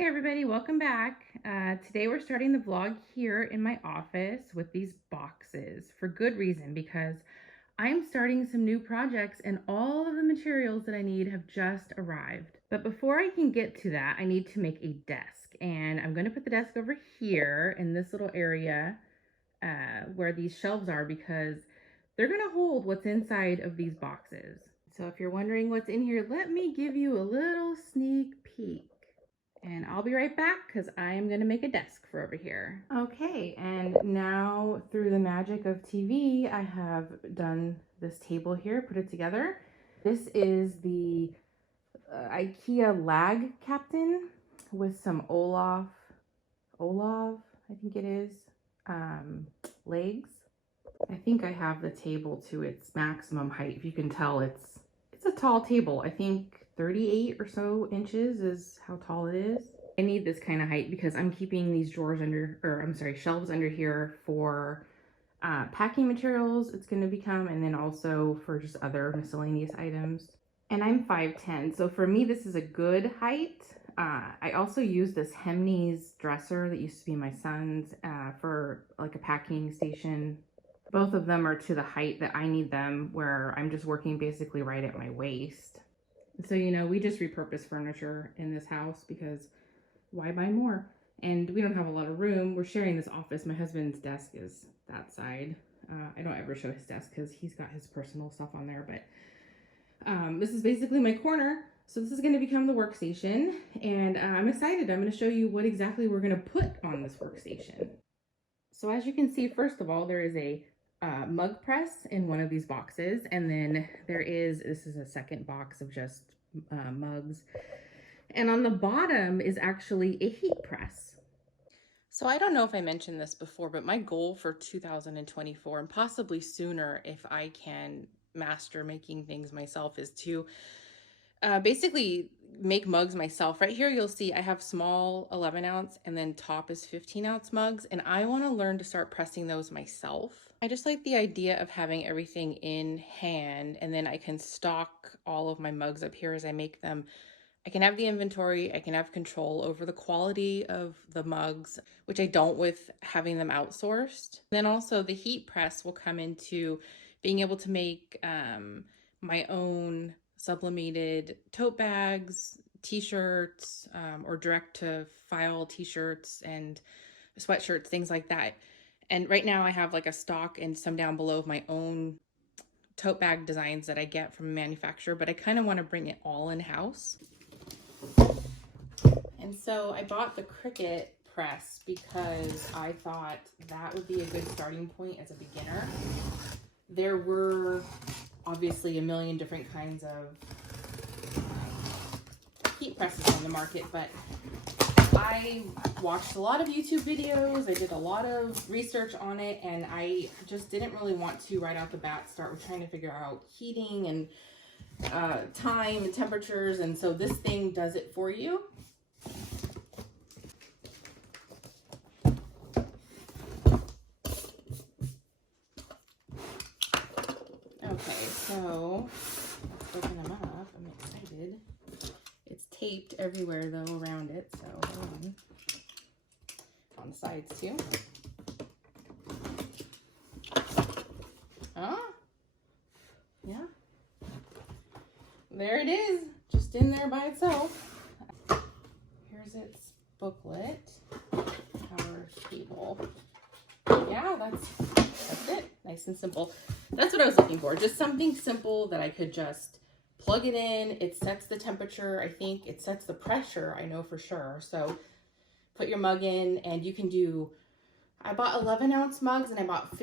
Hey everybody, welcome back. Today we're starting the vlog here in my office with these boxes for good reason, because I'm starting some new projects and all of the materials that I need have just arrived. But before I can get to that, I need to make a desk, and I'm going to put the desk over here in this little area where these shelves are, because they're going to hold what's inside of these boxes. So if you're wondering what's in here, let me give you a little sneak peek. And I'll be right back because I am going to make a desk for over here. Okay, and now through the magic of TV, I have done this table here, put it together. This is the IKEA lag captain with some Olaf, I think it is, legs. I think I have the table to its maximum height. If you can tell, it's a tall table. I think 38 or so inches is how tall it is. I need this kind of height because I'm keeping these drawers under, or I'm sorry, shelves under here for packing materials it's going to become, and then also for just other miscellaneous items. And I'm 5'10", so for me this is a good height. I also use this Hemney's dresser that used to be my son's for like a packing station. Both of them are to the height that I need them, where I'm just working basically right at my waist. So, you know, we just repurpose furniture in this house because why buy more? And we don't have a lot of room. We're sharing this office. My husband's desk is that side. I don't ever show his desk because he's got his personal stuff on there, but this is basically my corner. So this is going to become the workstation, and I'm excited. I'm going to show you what exactly we're going to put on this workstation. So as you can see, first of all, there is a mug press in one of these boxes, and then this is a second box of just mugs, and on the bottom is actually a heat press. So I don't know if I mentioned this before, but my goal for 2024, and possibly sooner if I can master making things myself, is to basically make mugs myself. Right here you'll see I have small 11 ounce and then top is 15 ounce mugs, and I want to learn to start pressing those myself. I just like the idea of having everything in hand, and then I can stock all of my mugs up here as I make them. I can have the inventory, I can have control over the quality of the mugs, which I don't with having them outsourced. Then also the heat press will come into being able to make my own sublimated tote bags, t-shirts, or direct to file t-shirts and sweatshirts, things like that. And right now I have like a stock and some down below of my own tote bag designs that I get from a manufacturer, but I kind of want to bring it all in-house. And so I bought the Cricut press because I thought that would be a good starting point as a beginner. There were obviously a million different kinds of heat presses on the market, but I watched a lot of YouTube videos, I did a lot of research on it, and I just didn't really want to right out the bat start with trying to figure out heating and time and temperatures, and so this thing does it for you. Okay, so let's open them up. I'm excited. It's taped everywhere though around it, so on the sides too. Yeah. There it is, just in there by itself. Here's its booklet, power cable. Yeah, that's it. Nice and simple. That's what I was looking for. Just something simple that I could just plug it in. It sets the temperature. I think it sets the pressure. I know for sure. So put your mug in, and you can do, I bought 11 ounce mugs and I bought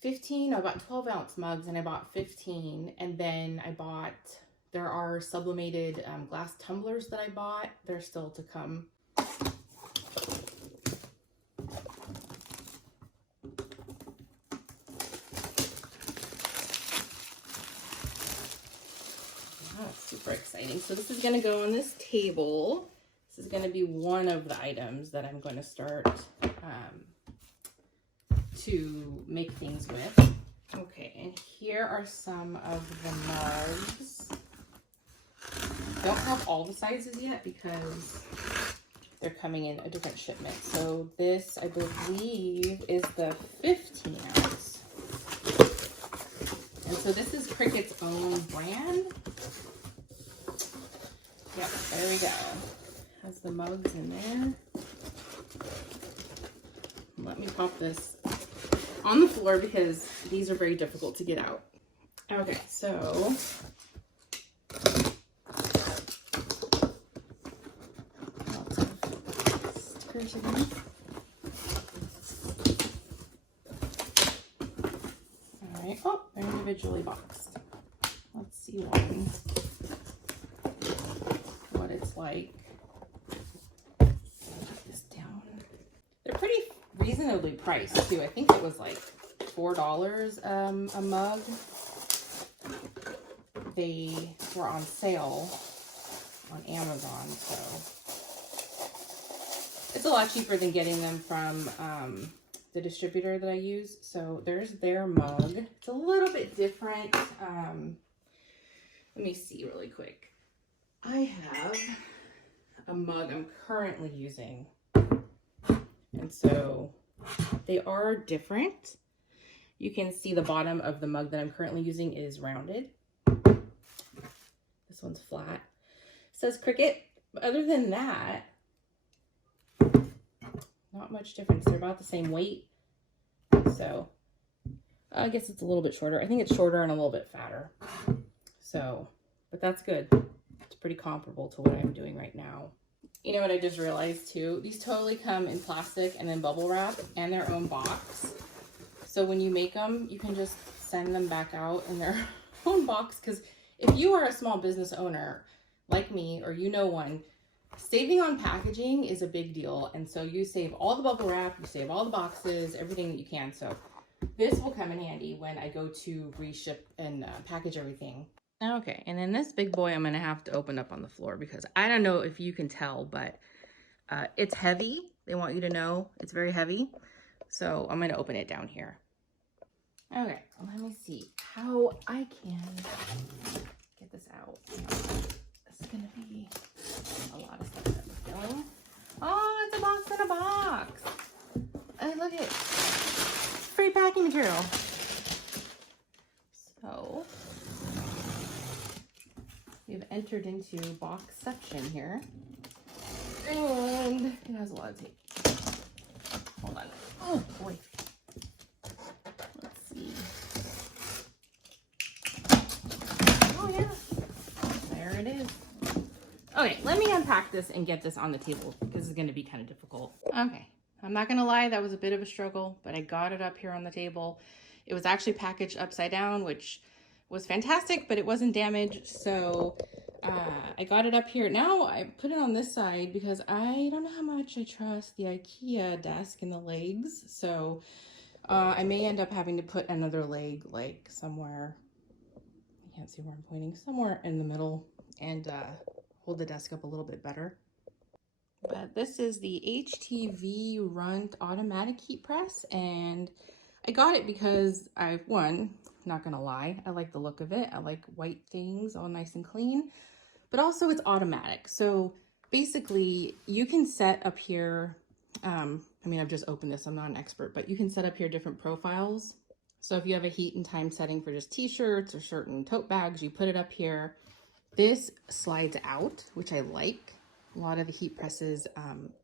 15. I bought 12 ounce mugs and I bought 15. And then there are sublimated glass tumblers that I bought. They're still to come. Super exciting. So this is going to go on this table. This is going to be one of the items that I'm going to start to make things with. Okay, and here are some of the mugs. Don't have all the sizes yet because they're coming in a different shipment. So this, I believe, is the 15 ounce. And so this is Cricut's own brand. Yep, there we go. Has the mugs in there. Let me pop this on the floor because these are very difficult to get out. Okay, so lots of stickers again. All right, oh, they're individually boxed. Let's see what it's like. Put this down. They're pretty reasonably priced too. I think it was like $4 a mug. They were on sale on Amazon, so it's a lot cheaper than getting them from the distributor that I use. So there's their mug. It's a little bit different. Let me see really quick. I have a mug I'm currently using, and so they are different. You can see the bottom of the mug that I'm currently using is rounded. This one's flat. It says Cricut, but other than that, not much difference. They're about the same weight. So I guess it's a little bit shorter. I think it's shorter and a little bit fatter. So, but that's good. It's pretty comparable to what I'm doing right now. You know what I just realized too? These totally come in plastic and then bubble wrap and their own box. So when you make them, you can just send them back out in their own box. Because if you are a small business owner like me, or you know one, saving on packaging is a big deal. And so you save all the bubble wrap, you save all the boxes, everything that you can. So this will come in handy when I go to reship and package everything. Okay, and then this big boy I'm going to have to open up on the floor because I don't know if you can tell, but it's heavy. They want you to know it's very heavy. So I'm going to open it down here. Okay, let me see how I can get this out. This is going to be a lot of stuff that we're filling. Oh, it's a box in a box. Oh, look at it. Free packing material. So we've entered into box section here. And it has a lot of tape. Hold on. Oh boy. Let's see. Oh yeah. There it is. Okay, let me unpack this and get this on the table. This is going to be kind of difficult. Okay, I'm not going to lie, that was a bit of a struggle, but I got it up here on the table. It was actually packaged upside down, which was fantastic, but it wasn't damaged. So I got it up here. Now I put it on this side because I don't know how much I trust the IKEA desk and the legs. So I may end up having to put another leg like somewhere, I can't see where I'm pointing, somewhere in the middle, and hold the desk up a little bit better. But this is the HTV Runt automatic heat press, and I got it because not gonna lie, I like the look of it. I like white things all nice and clean, but also it's automatic. So basically you can set up here, I mean, I've just opened this, I'm not an expert, but you can set up here different profiles. So if you have a heat and time setting for just t-shirts or certain tote bags, you put it up here. This slides out, which I like. A lot of the heat presses,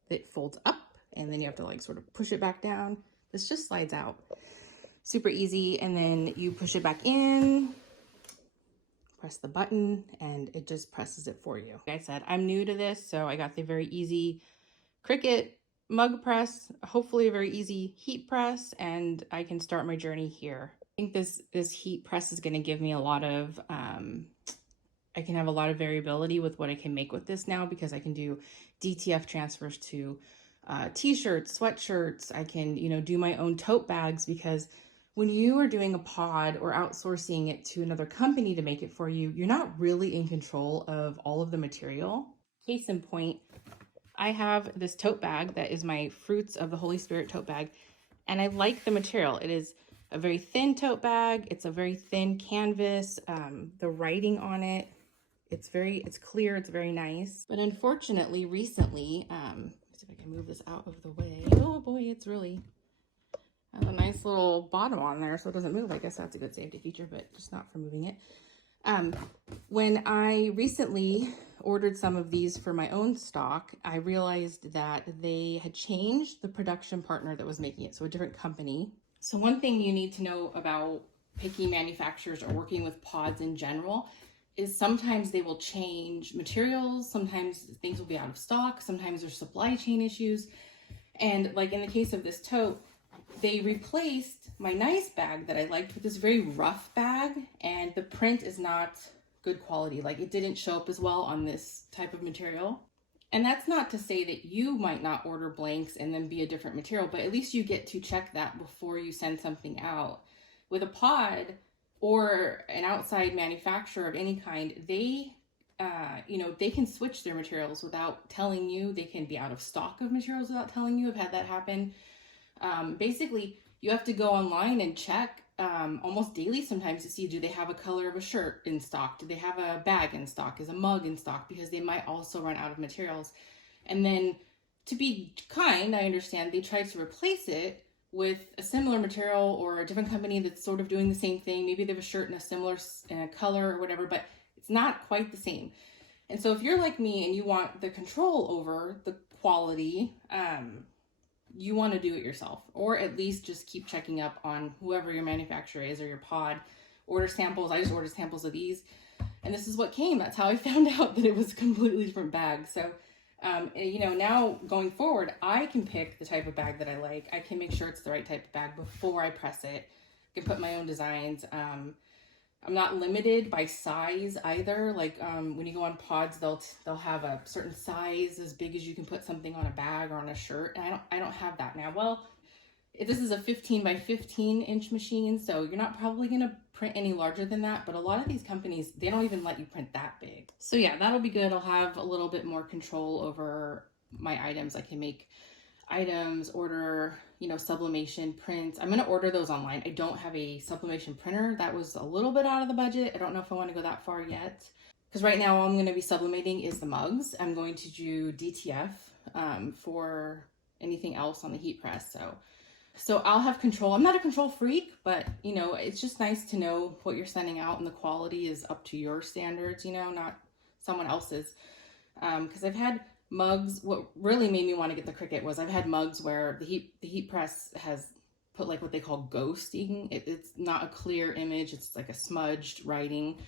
it folds up and then you have to like sort of push it back down. This just slides out. Super easy. And then you push it back in, press the button, and it just presses it for you. Like I said, I'm new to this, so I got the very easy Cricut mug press, hopefully a very easy heat press, and I can start my journey here. I think this heat press is going to give me a lot of I can have a lot of variability with what I can make with this now, because I can do DTF transfers to t-shirts, sweatshirts. I can, do my own tote bags, because when you are doing a pod or outsourcing it to another company to make it for you, you're not really in control of all of the material. Case in point, I have this tote bag that is my Fruits of the Holy Spirit tote bag, and I like the material. It is a very thin tote bag. It's a very thin canvas. The writing on it, it's clear, it's very nice. But unfortunately, recently, see if I can move this out of the way. Oh boy, it's really has a nice little bottom on there so it doesn't move. I guess that's a good safety feature, but just not for moving it. When I recently ordered some of these for my own stock, I realized that they had changed the production partner that was making it, so a different company. So one thing you need to know about picking manufacturers or working with pods in general is sometimes they will change materials, sometimes things will be out of stock, sometimes there's supply chain issues. And like in the case of this tote, they replaced my nice bag that I liked with this very rough bag, and the print is not good quality. Like it didn't show up as well on this type of material. And that's not to say that you might not order blanks and then be a different material, but at least you get to check that before you send something out. With a pod or an outside manufacturer of any kind, they they can switch their materials without telling you. They can be out of stock of materials without telling you. I've had that happen. Basically, you have to go online and check almost daily sometimes to see, do they have a color of a shirt in stock? Do they have a bag in stock? Is a mug in stock? Because they might also run out of materials. And then to be kind, I understand they tried to replace it with a similar material or a different company that's sort of doing the same thing. Maybe they have a shirt in a similar color or whatever, but it's not quite the same. And so if you're like me and you want the control over the quality, you want to do it yourself, or at least just keep checking up on whoever your manufacturer is or your pod. Order samples. I just ordered samples of these, and this is what came. That's how I found out that it was a completely different bag. So, now going forward, I can pick the type of bag that I like. I can make sure it's the right type of bag before I press it. I can put my own designs. I'm not limited by size either. Like when you go on pods, they'll have a certain size as big as you can put something on a bag or on a shirt. And I don't have that now. Well, this is a 15 by 15 inch machine, so you're not probably gonna print any larger than that. But a lot of these companies, they don't even let you print that big. So yeah, that'll be good. I'll have a little bit more control over my items. I can make items, order, sublimation prints. I'm going to order those online. I don't have a sublimation printer. That was a little bit out of the budget. I don't know if I want to go that far yet. Because right now all I'm going to be sublimating is the mugs. I'm going to do DTF for anything else on the heat press. So I'll have control. I'm not a control freak, but it's just nice to know what you're sending out and the quality is up to your standards, not someone else's. Because I've had mugs. What really made me want to get the Cricut was I've had mugs where the heat press has put like what they call ghosting. It's not a clear image. It's like a smudged writing,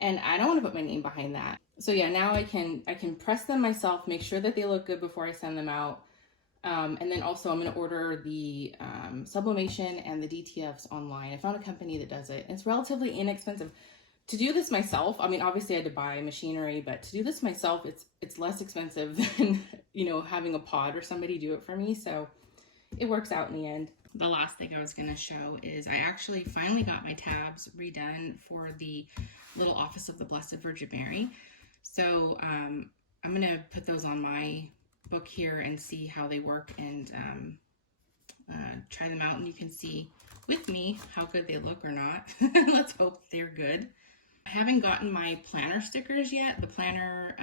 and I don't want to put my name behind that. So yeah, now I can press them myself, make sure that they look good before I send them out, and then also I'm going to order the sublimation and the DTFs online. I found a company that does it. It's relatively inexpensive. To do this myself, I mean, obviously I had to buy machinery, but to do this myself, it's less expensive than, having a pod or somebody do it for me. So it works out in the end. The last thing I was going to show is I actually finally got my tabs redone for the little Office of the Blessed Virgin Mary. So I'm going to put those on my book here and see how they work and try them out. And you can see with me how good they look or not. Let's hope they're good. I haven't gotten my planner stickers yet, the planner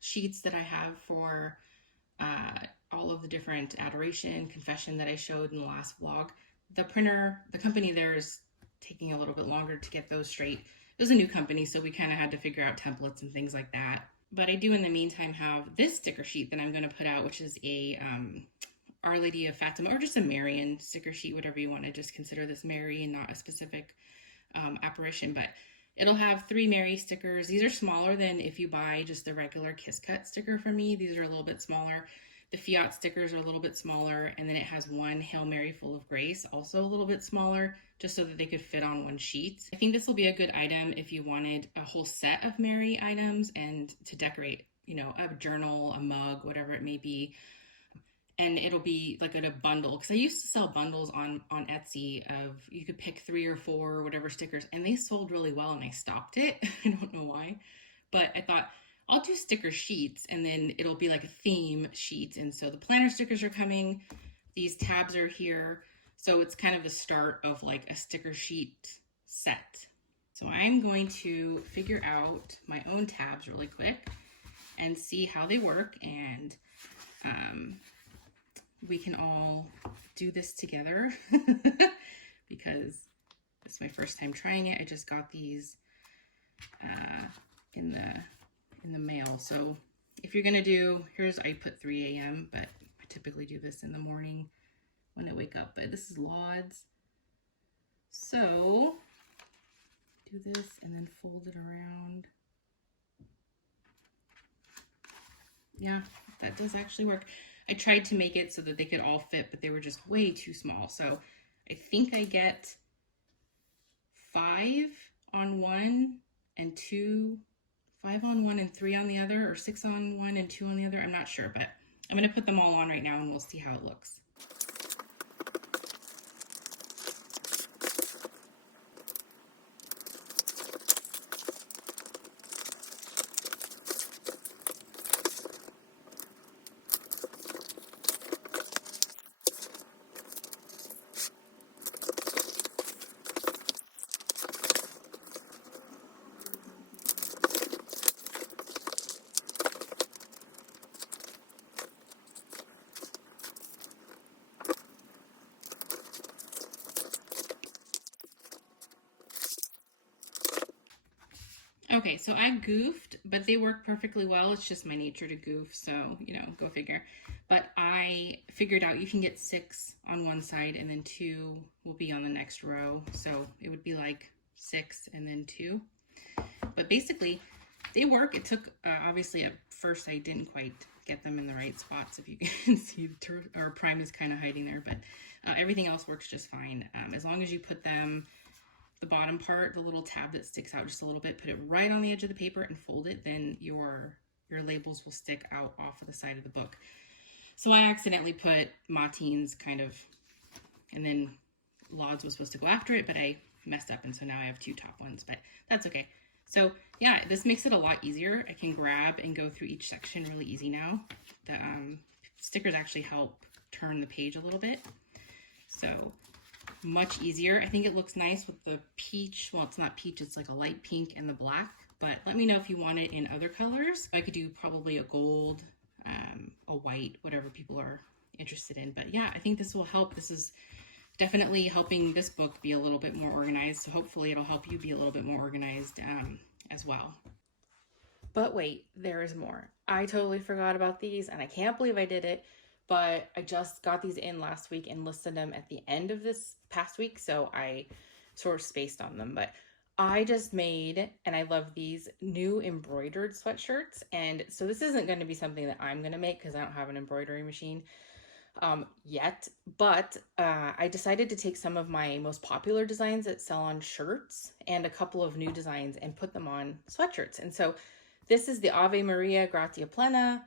sheets that I have for all of the different adoration, confession that I showed in the last vlog. The printer, the company there is taking a little bit longer to get those straight. It was a new company, so we kind of had to figure out templates and things like that. But I do in the meantime have this sticker sheet that I'm going to put out, which is a Our Lady of Fatima, or just a Marian sticker sheet, whatever you want to just consider this Mary and not a specific apparition. But it'll have 3 Mary stickers. These are smaller than if you buy just the regular Kiss Cut sticker from me. These are a little bit smaller. The Fiat stickers are a little bit smaller. And then it has 1 Hail Mary Full of Grace, also a little bit smaller, just so that they could fit on 1 sheet. I think this will be a good item if you wanted a whole set of Mary items and to decorate, a journal, a mug, whatever it may be. And it'll be like in a bundle, because I used to sell bundles on Etsy of you could pick 3 or 4 or whatever stickers, and they sold really well and I stopped it. I don't know why, but I thought I'll do sticker sheets and then it'll be like a theme sheet. And so the planner stickers are coming, these tabs are here. So it's kind of the start of like a sticker sheet set. So I'm going to figure out my own tabs really quick and see how they work. And we can all do this together because it's my first time trying it. I just got these in the mail. So if you're gonna do, I put 3 a.m., but I typically do this in the morning when I wake up. But this is Lauds. So do this and then fold it around. Yeah, that does actually work. I tried to make it so that they could all fit, but they were just way too small. So I think I get 5 on one and 2, 5 on one and 3 on the other, or 6 on one and 2 on the other. I'm not sure, but I'm gonna put them all on right now and we'll see how it looks. Okay, so I goofed, but they work perfectly well. It's just my nature to goof, so, you know, go figure. But I figured out you can get 6 on one side and then 2 will be on the next row. So it would be like 6 and then 2. But basically, they work. It took, obviously, at first I didn't quite get them in the right spots. If you can see, our prime is kind of hiding there, but everything else works just fine. As long as you put them, the bottom part, the little tab that sticks out just a little bit, put it right on the edge of the paper and fold it, then your labels will stick out off of the side of the book. So I accidentally put Matines kind of, and then Lauds was supposed to go after it, but I messed up, and so now I have 2 top ones, but that's okay. So yeah, this makes it a lot easier. I can grab and go through each section really easy now. The stickers actually help turn the page a little bit. So much easier. I think it looks nice with the peach. Well, it's not peach, it's like a light pink and the black, but let me know if you want it in other colors. I could do probably a gold, a white, whatever people are interested in. But yeah, I think this will help. This is definitely helping this book be a little bit more organized. So hopefully it'll help you be a little bit more organized as well. But wait, there is more. I totally forgot about these and I can't believe I did it. But I just got these in last week and listed them at the end of this past week, so I sort of spaced on them. But I just made, and I love these, new embroidered sweatshirts. And so this isn't going to be something that I'm going to make because I don't have an embroidery machine yet. But I decided to take some of my most popular designs that sell on shirts and a couple of new designs and put them on sweatshirts. And so this is the Ave Maria Gratia Plena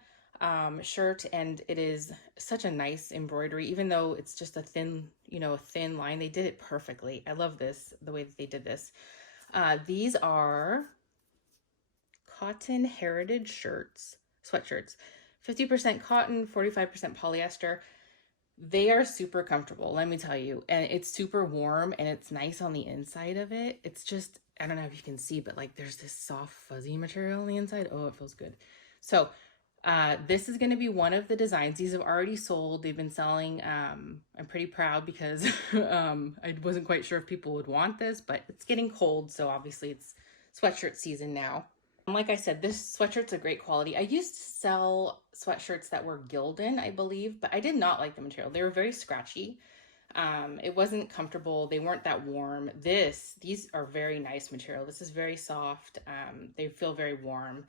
shirt, and it is such a nice embroidery, even though it's just a thin, a thin line. They did it perfectly. I love this, the way that they did this. These are cotton heritage sweatshirts, 50% cotton, 45% polyester. They are super comfortable, let me tell you, and it's super warm and it's nice on the inside of it. It's just, I don't know if you can see, but like there's this soft fuzzy material on the inside. Oh, it feels good. So this is going to be one of the designs. These have already sold. They've been selling. I'm pretty proud because I wasn't quite sure if people would want this, but it's getting cold, so obviously it's sweatshirt season now. And like I said, this sweatshirt's a great quality. I used to sell sweatshirts that were Gildan, I believe, but I did not like the material. They were very scratchy. It wasn't comfortable. They weren't that warm. These are very nice material. This is very soft. They feel very warm.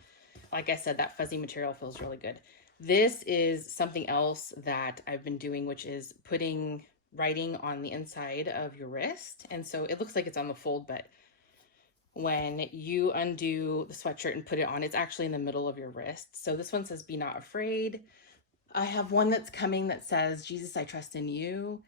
Like I said, that fuzzy material feels really good. This is something else that I've been doing, which is putting writing on the inside of your wrist. And so it looks like it's on the fold, but when you undo the sweatshirt and put it on, it's actually in the middle of your wrist. So this one says, "Be not afraid." I have one that's coming that says, "Jesus, I trust in you."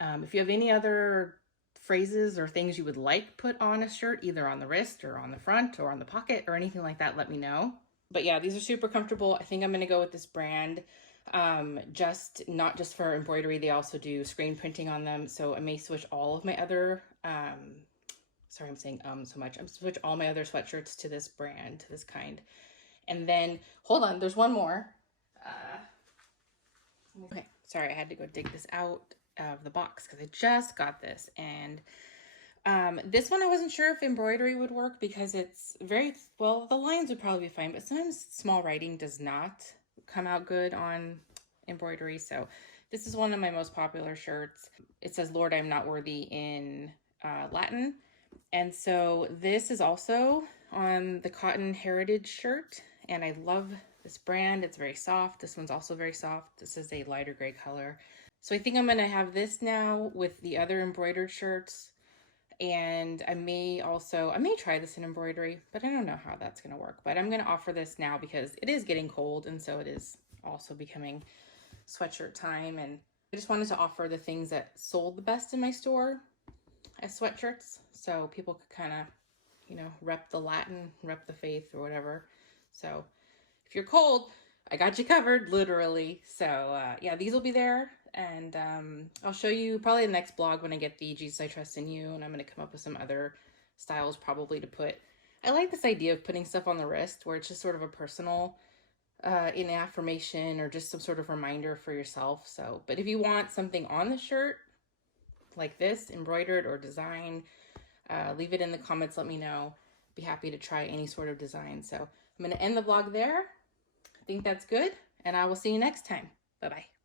If you have any other phrases or things you would like put on a shirt, either on the wrist or on the front or on the pocket or anything like that, let me know. But yeah, these are super comfortable. I think I'm going to go with this brand, not just for embroidery. They also do screen printing on them. So I may switch all of my other, sorry, I'm saying so much. I'm switch all my other sweatshirts to this brand, to this kind. And then, hold on, there's one more. Okay, sorry, I had to go dig this out of the box because I just got this. And this one I wasn't sure if embroidery would work because it's very, well, the lines would probably be fine, but sometimes small writing does not come out good on embroidery. So this is one of my most popular shirts. It says, "Lord, I'm not worthy" in Latin. And so this is also on the Cotton Heritage shirt, and I love this brand. It's very soft. This one's also very soft. This is a lighter gray color. So I think I'm gonna have this now with the other embroidered shirts, and I may try this in embroidery, but I don't know how that's gonna work. But I'm gonna offer this now because it is getting cold, and so it is also becoming sweatshirt time, and I just wanted to offer the things that sold the best in my store as sweatshirts, so people could kind of, you know, rep the Latin, rep the faith or whatever. So if you're cold, I got you covered, literally. So yeah, these will be there, and I'll show you probably the next blog when I get the Jesus I Trust in You, and I'm going to come up with some other styles probably to put. I like this idea of putting stuff on the wrist where it's just sort of a personal in affirmation or just some sort of reminder for yourself. So, but if you want something on the shirt like this, embroidered or design, leave it in the comments, let me know. Be happy to try any sort of design. So I'm going to end the vlog there. I think that's good, and I will see you next time. Bye-bye.